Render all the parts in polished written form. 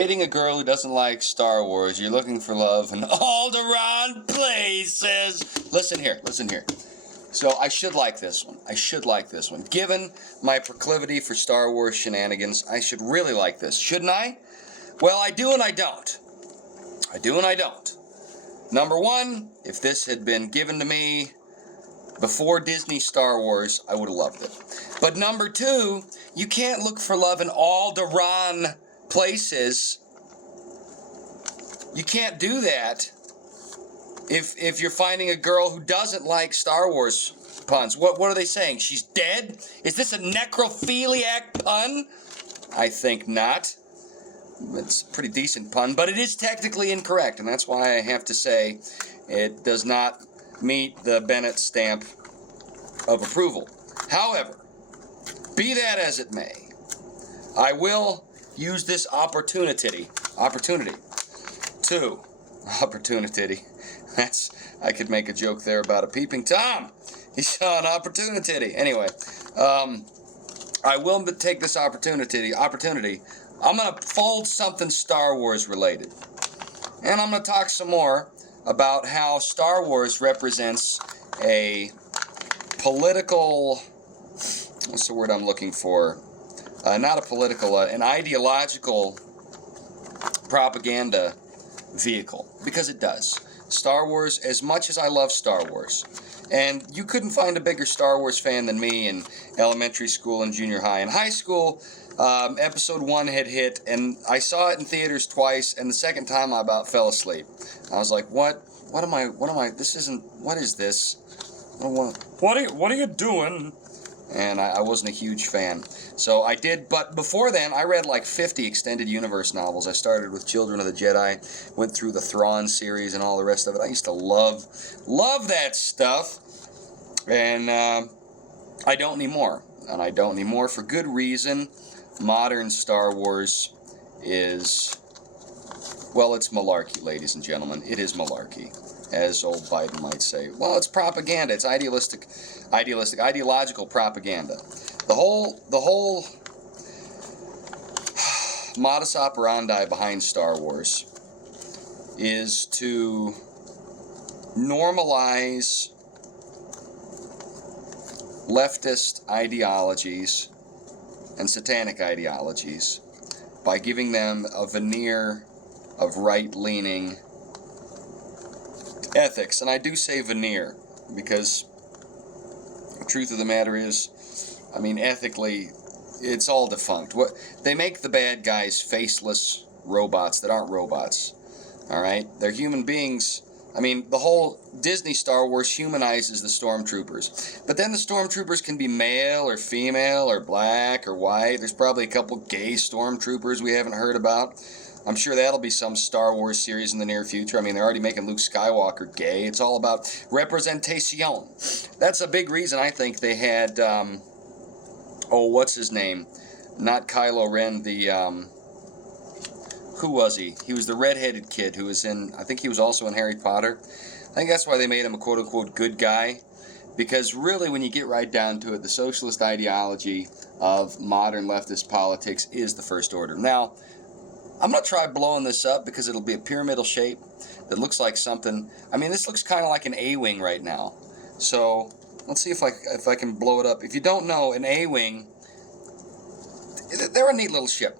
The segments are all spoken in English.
Dating a girl who doesn't like Star Wars, you're looking for love in all the wrong places. Listen here, listen here. So I should like this one. I should like this one. Given my proclivity for Star Wars shenanigans, I should really like this. Shouldn't I? Well, I do and I don't. I do and I don't. Number one, if this had been given to me before Disney Star Wars, I would have loved it. But number two, you can't look for love in all the wrong places. You can't do that if you're finding a girl who doesn't like Star Wars puns. What are they saying? She's dead? Is this a necrophiliac pun? I think not. It's a pretty decent pun, but it is technically incorrect, and that's why I have to say it does not meet the Bennett stamp of approval. However, be that as it may, I will use this opportunity. That's, I could make a joke there about a peeping Tom. He saw an opportunity. Anyway, I will take this opportunity. I'm going to fold something Star Wars related. And I'm going to talk some more about how Star Wars represents a political, what's the word I'm looking for? Not a political, an ideological propaganda vehicle, because it does. Star Wars, as much as I love Star Wars, and you couldn't find a bigger Star Wars fan than me in elementary school and junior high. In high school, episode 1 had hit, and I saw it in theaters twice, and the second time I about fell asleep. I was like, what am I, this isn't, what is this? What are you doing? And I wasn't a huge fan. So I did, but before then, I read like 50 extended universe novels. I started with Children of the Jedi, went through the Thrawn series and all the rest of it. I used to love that stuff, and I don't anymore. And I don't anymore for good reason. Modern Star Wars is, well, it's malarkey, ladies and gentlemen. It is malarkey, as old Biden might say. Well, it's propaganda. It's ideological propaganda. The whole modus operandi behind Star Wars is to normalize leftist ideologies and satanic ideologies by giving them a veneer of right-leaning ethics. And I do say veneer because the truth of the matter is, I mean, ethically, it's all defunct. What they make the bad guys faceless robots that aren't robots. All right? They're human beings. I mean, the whole Disney Star Wars humanizes the stormtroopers. But then the stormtroopers can be male or female or black or white. There's probably a couple gay stormtroopers we haven't heard about. I'm sure that'll be some Star Wars series in the near future. I mean, they're already making Luke Skywalker gay. It's all about representation. That's a big reason I think they had, what's his name? Not Kylo Ren, who was he? He was the redheaded kid who was in, I think he was also in Harry Potter. I think that's why they made him a quote-unquote good guy. Because really, when you get right down to it, the socialist ideology of modern leftist politics is the First Order. Now, I'm going to try blowing this up because it'll be a pyramidal shape that looks like something. I mean, this looks kind of like an A-wing right now. So let's see if I can blow it up. If you don't know, an A-wing, they're a neat little ship.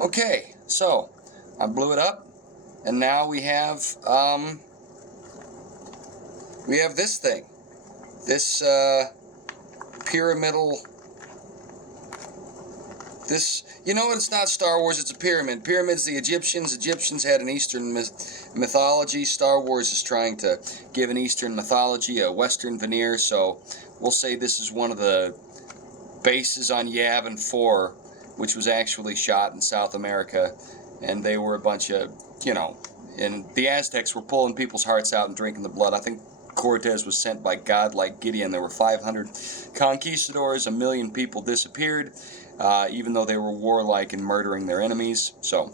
Okay, so I blew it up, and now we have this thing, this pyramidal. This, you know what, it's not Star Wars, it's a pyramid. Pyramids, the Egyptians. Egyptians had an Eastern mythology. Star Wars is trying to give an Eastern mythology a Western veneer, so we'll say this is one of the bases on Yavin 4, which was actually shot in South America, and they were a bunch of, and the Aztecs were pulling people's hearts out and drinking the blood. I think Cortez was sent by God like Gideon. There were 500 conquistadors, 1 million people disappeared. Even though they were warlike in murdering their enemies. So